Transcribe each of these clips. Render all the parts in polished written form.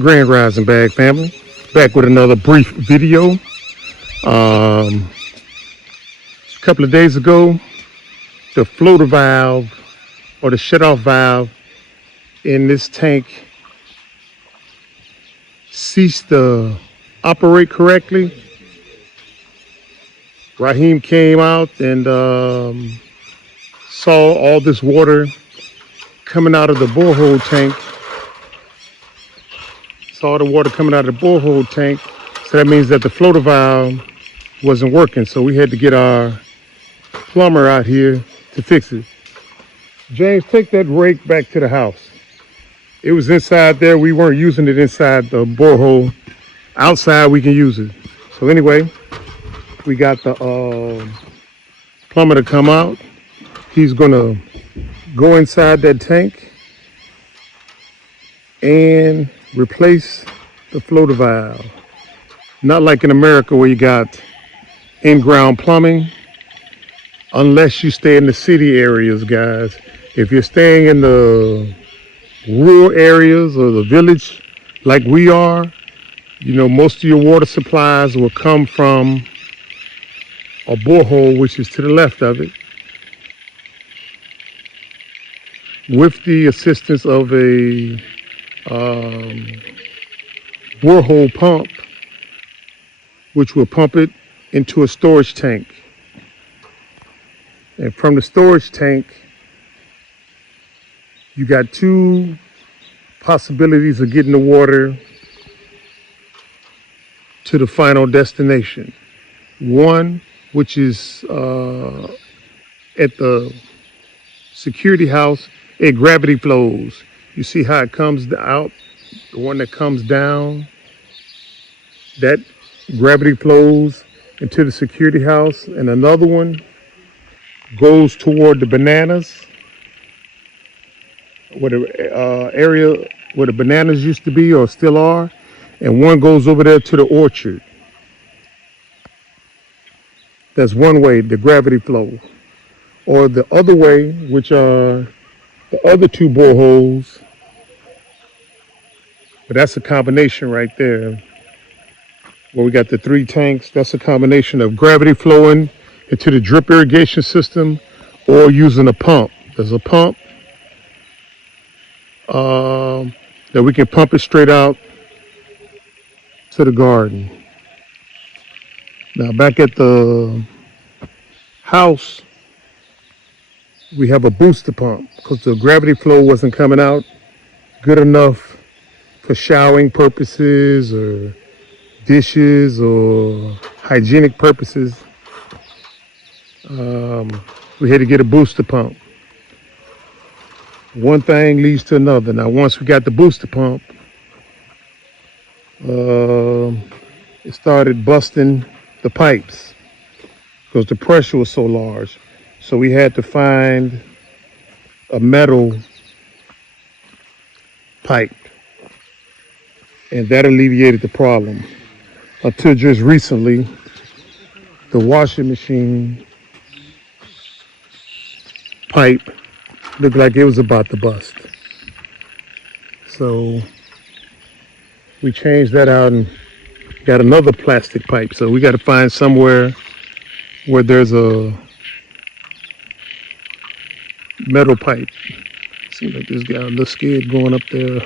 Grand Rising Bag family, back with another brief video. A couple of days ago, the floater valve or the shutoff valve in this tank ceased to operate correctly. Raheem came out and saw all this water coming out of the borehole tank. Saw the water coming out of the borehole tank. So that means that the floater valve wasn't working. So we had to get our plumber out here to fix it. James, take that rake back to the house. It was inside there. We weren't using it inside the borehole. Outside we can use it. So anyway, we got the plumber to come out. He's gonna go inside that tank and replace the floater valve. Not like in America where you got in-ground plumbing, unless you stay in the city areas, guys. If you're staying in the rural areas or the village like we are, you know, most of your water supplies will come from a borehole, which is to the left of it, with the assistance of a borehole pump, which will pump it into a storage tank. And from the storage tank, you got two possibilities of getting the water to the final destination. One, which is at the security house, it gravity flows. You see how it comes out, the one that comes down, that gravity flows into the security house, and another one goes toward the bananas, where the area where the bananas used to be or still are, and one goes over there to the orchard. That's one way, the gravity flow. Or the other way, which are the other two boreholes, but that's a combination right there. Where we got the three tanks, that's a combination of gravity flowing into the drip irrigation system or using a pump. There's a pump that we can pump it straight out to the garden. Now back at the house, we have a booster pump because the gravity flow wasn't coming out good enough for showering purposes or dishes or hygienic purposes. We had to get a booster pump. One thing leads to another. Now, once we got the booster pump, it started busting the pipes because the pressure was so large. So we had to find a metal pipe, and that alleviated the problem. Until just recently, the washing machine pipe looked like it was about to bust. So we changed that out and got another plastic pipe. So we got to find somewhere where there's a metal pipe. Seems like this guy looks scared going up there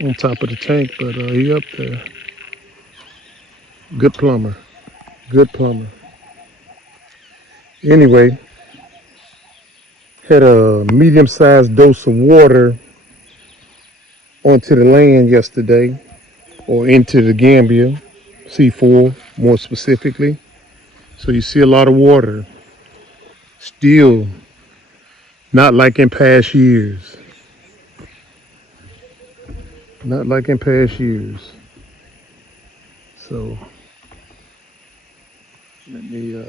on top of the tank, but he up there. Good plumber. Good plumber. Anyway, had a medium-sized dose of water onto the land yesterday, or into the Gambia, C4 more specifically. So you see a lot of water. Still not like in past years. Not like in past years. So let me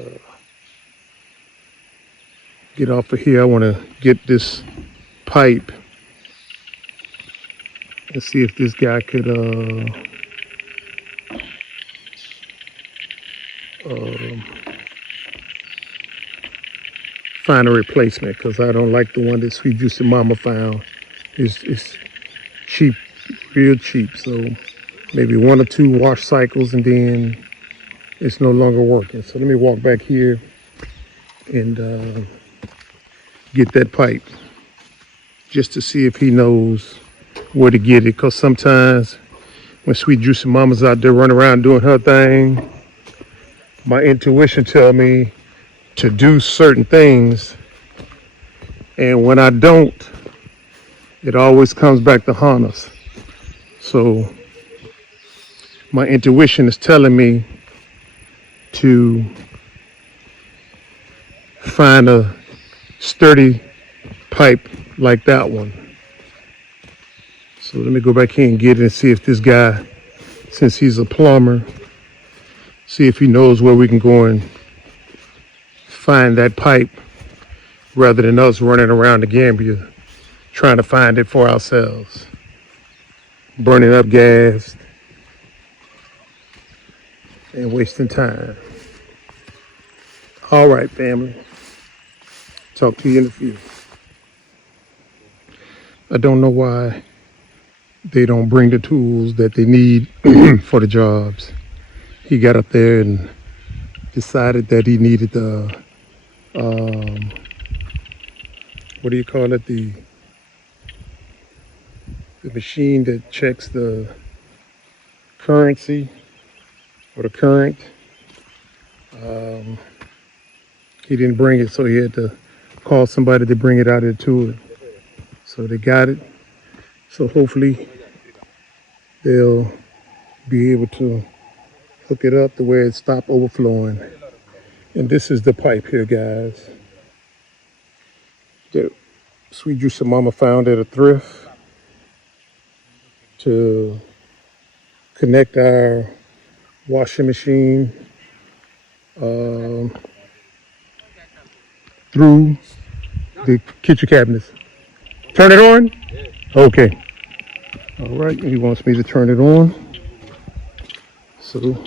get off of here. I want to get this pipe and see if this guy could find a replacement, because I don't like the one that Sweet Juicy Mama found. It's cheap real cheap. So maybe 1 or 2 wash cycles and then it's no longer working. So let me walk back here and get that pipe just to see if he knows where to get it. Because sometimes when Sweet Juicy Mama's out there running around doing her thing, my intuition tells me to do certain things. And when I don't, it always comes back to haunt us. So my intuition is telling me to find a sturdy pipe like that one. So let me go back here and get it and see if this guy, since he's a plumber, see if he knows where we can go and find that pipe rather than us running around the Gambia trying to find it for ourselves, burning up gas and wasting time. All right, family. Talk to you in a few. I don't know why they don't bring the tools that they need for the jobs. He got up there and decided that he needed the, what do you call it? The machine that checks the currency or the current. He didn't bring it, so he had to call somebody to bring it out into it. So they got it. So hopefully they'll be able to hook it up to where it stopped overflowing. And this is the pipe here, guys, that Sweet Juicy Mama found at a thrift to connect our washing machine through the kitchen cabinets. Turn it on? Okay. All right, he wants me to turn it on. So,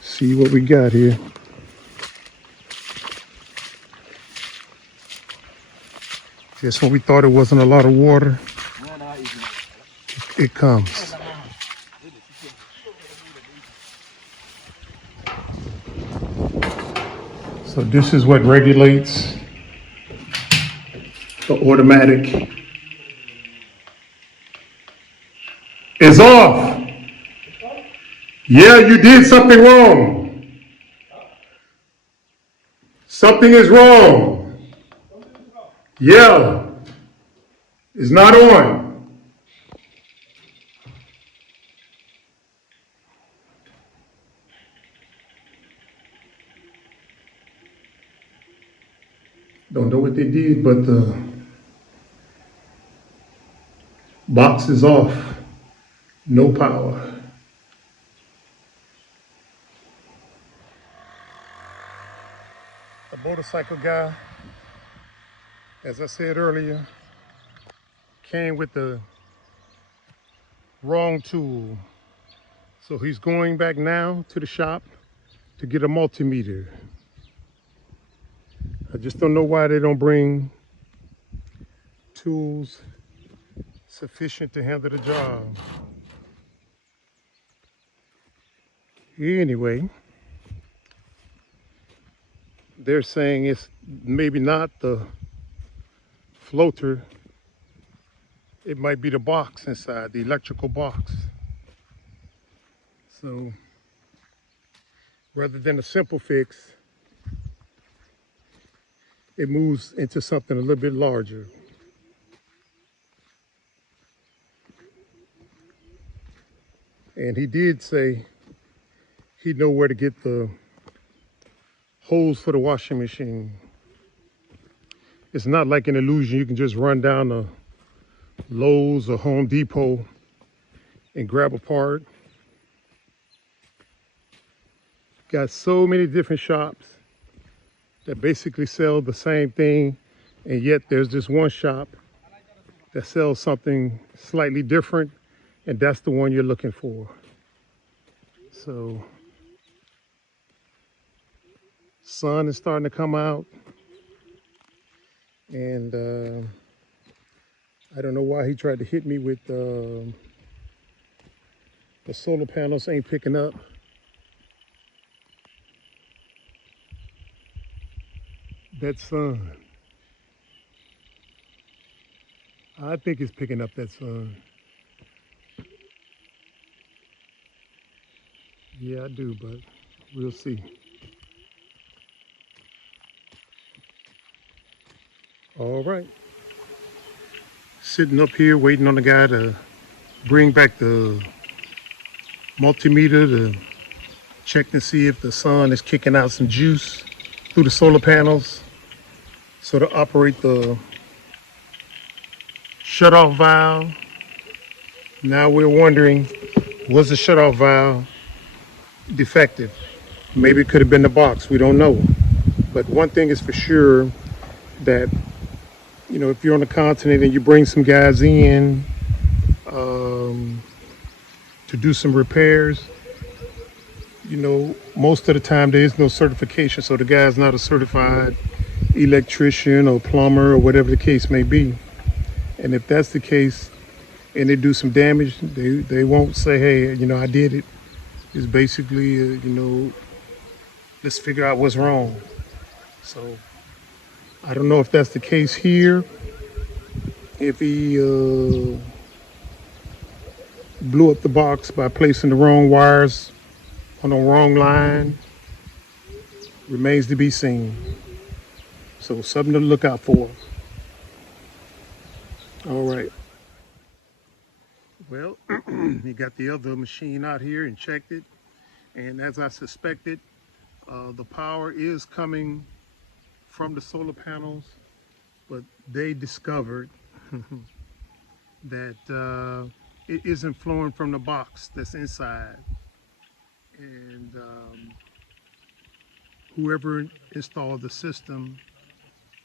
see what we got here. Just when we thought it wasn't a lot of water, it comes. So this is what regulates the automatic. It's off. Yeah, you did something wrong. Something is wrong. Yeah, it's not on. Don't know what they did, but the box is off. No power. The motorcycle guy, as I said earlier, came with the wrong tool. So he's going back now to the shop to get a multimeter. I just don't know why they don't bring tools sufficient to handle the job. Anyway, they're saying it's maybe not the floater, it might be the box inside, the electrical box. So rather than a simple fix, it moves into something a little bit larger. And he did say he'd know where to get the hose for the washing machine. It's not like an illusion. You can just run down to Lowe's or Home Depot and grab a part. Got so many different shops that basically sell the same thing, and yet there's this one shop that sells something slightly different, and that's the one you're looking for. So, sun is starting to come out, and I don't know why he tried to hit me with the solar panels ain't picking up. That sun. I think it's picking up that sun. Yeah, I do, but we'll see. All right. Sitting up here waiting on the guy to bring back the multimeter to check to see if the sun is kicking out some juice through the solar panels. So to operate the shutoff valve. Now we're wondering, was the shutoff valve defective? Maybe it could have been the box. We don't know. But one thing is for sure that, if you're on the continent and you bring some guys in to do some repairs, most of the time there is no certification. So the guy's not a certified electrician or plumber or whatever the case may be. And if that's the case and they do some damage, they won't say, hey, I did it. It's basically, let's figure out what's wrong. So I don't know if that's the case here. If he blew up the box by placing the wrong wires on the wrong line, remains to be seen. So something to look out for. All right. Well, he got the other machine out here and checked it. And as I suspected, the power is coming from the solar panels, but they discovered that it isn't flowing from the box that's inside. And whoever installed the system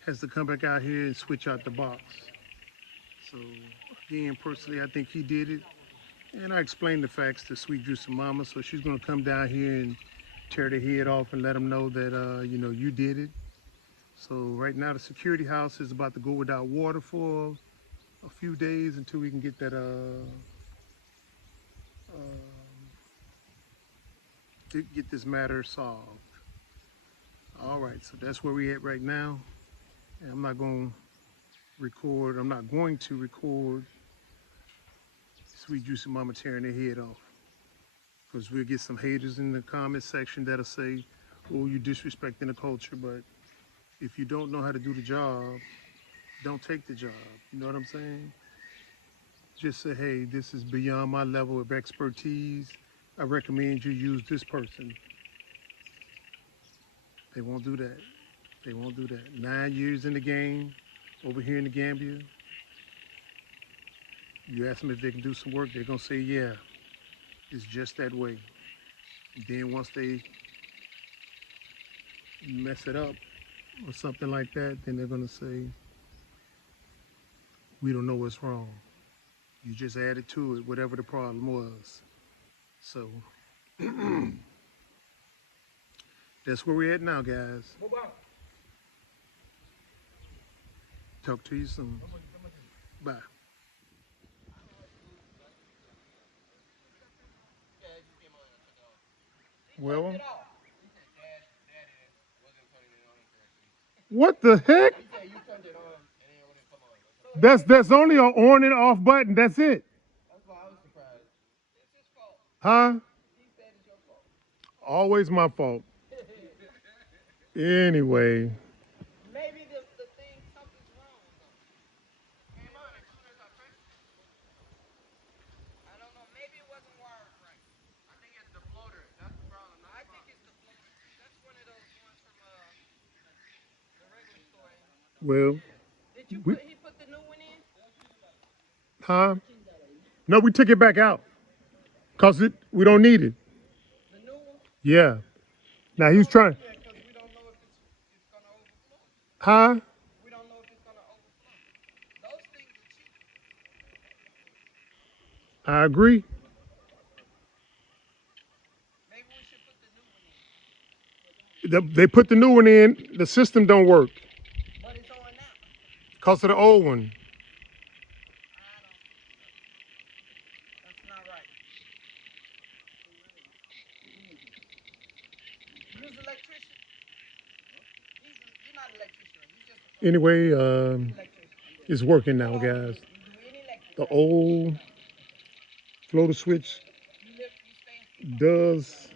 has to come back out here and switch out the box. So again, personally, I think he did it. And I explained the facts to Sweet Juicy Mama, so she's gonna come down here and tear the head off and let them know that you did it. So right now the security house is about to go without water for a few days until we can get that get this matter solved. All right, so that's where we at right now. And I'm not going to record Sweet Juicy Mama tearing their head off. Because we'll get some haters in the comment section that'll say, oh, you disrespecting the culture. But if you don't know how to do the job, don't take the job. You know what I'm saying? Just say, hey, this is beyond my level of expertise. I recommend you use this person. They won't do that. They won't do that. 9 years in the game, over here in the Gambia, you ask them if they can do some work, they're gonna say, yeah, it's just that way. And then once they mess it up or something like that, then they're gonna say, we don't know what's wrong. You just added to it, whatever the problem was. So that's where we're at now, guys. Talk to you soon. Bye. Well, what the heck? That's only an on and off button. That's it. Huh? Always my fault. Anyway. Well, we, huh? No, we took it back out because we don't need it. Yeah. Now he's trying. Huh? I agree. They put the new one in. The system don't work because of the old one. Anyway, it's working now, guys. The old floater switch does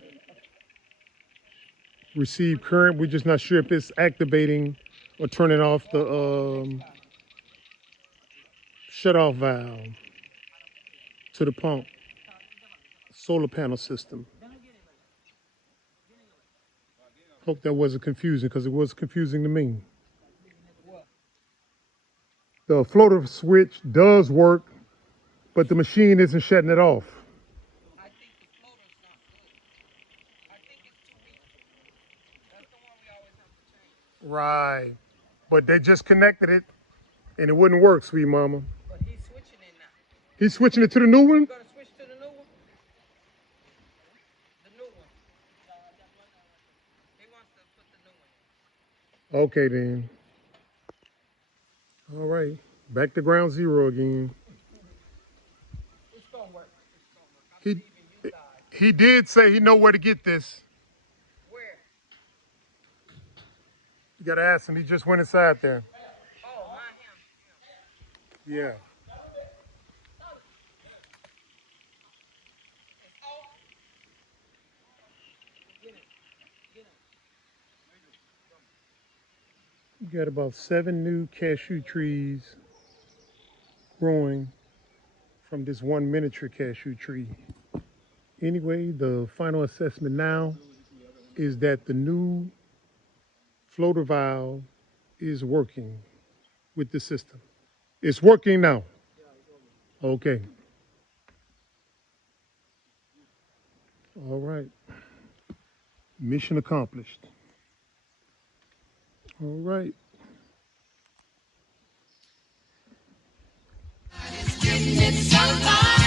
receive current. We're just not sure if it's activating or turning off the shut-off valve to the pump solar panel system. Hope that wasn't confusing because it was confusing to me. The floater switch does work, but the machine isn't shutting it off. Right. But they just connected it and it wouldn't work, sweet mama. He's switching it to the new one? Okay then. All right. Back to ground zero again. He he did say he know where to get this. You gotta ask him. He just went inside there. Yeah. We got about 7 new cashew trees growing from this one miniature cashew tree. Anyway, the final assessment now is that the new floater valve is working with the system. It's working now. Okay. All right. Mission accomplished. All right. It's getting it somebody.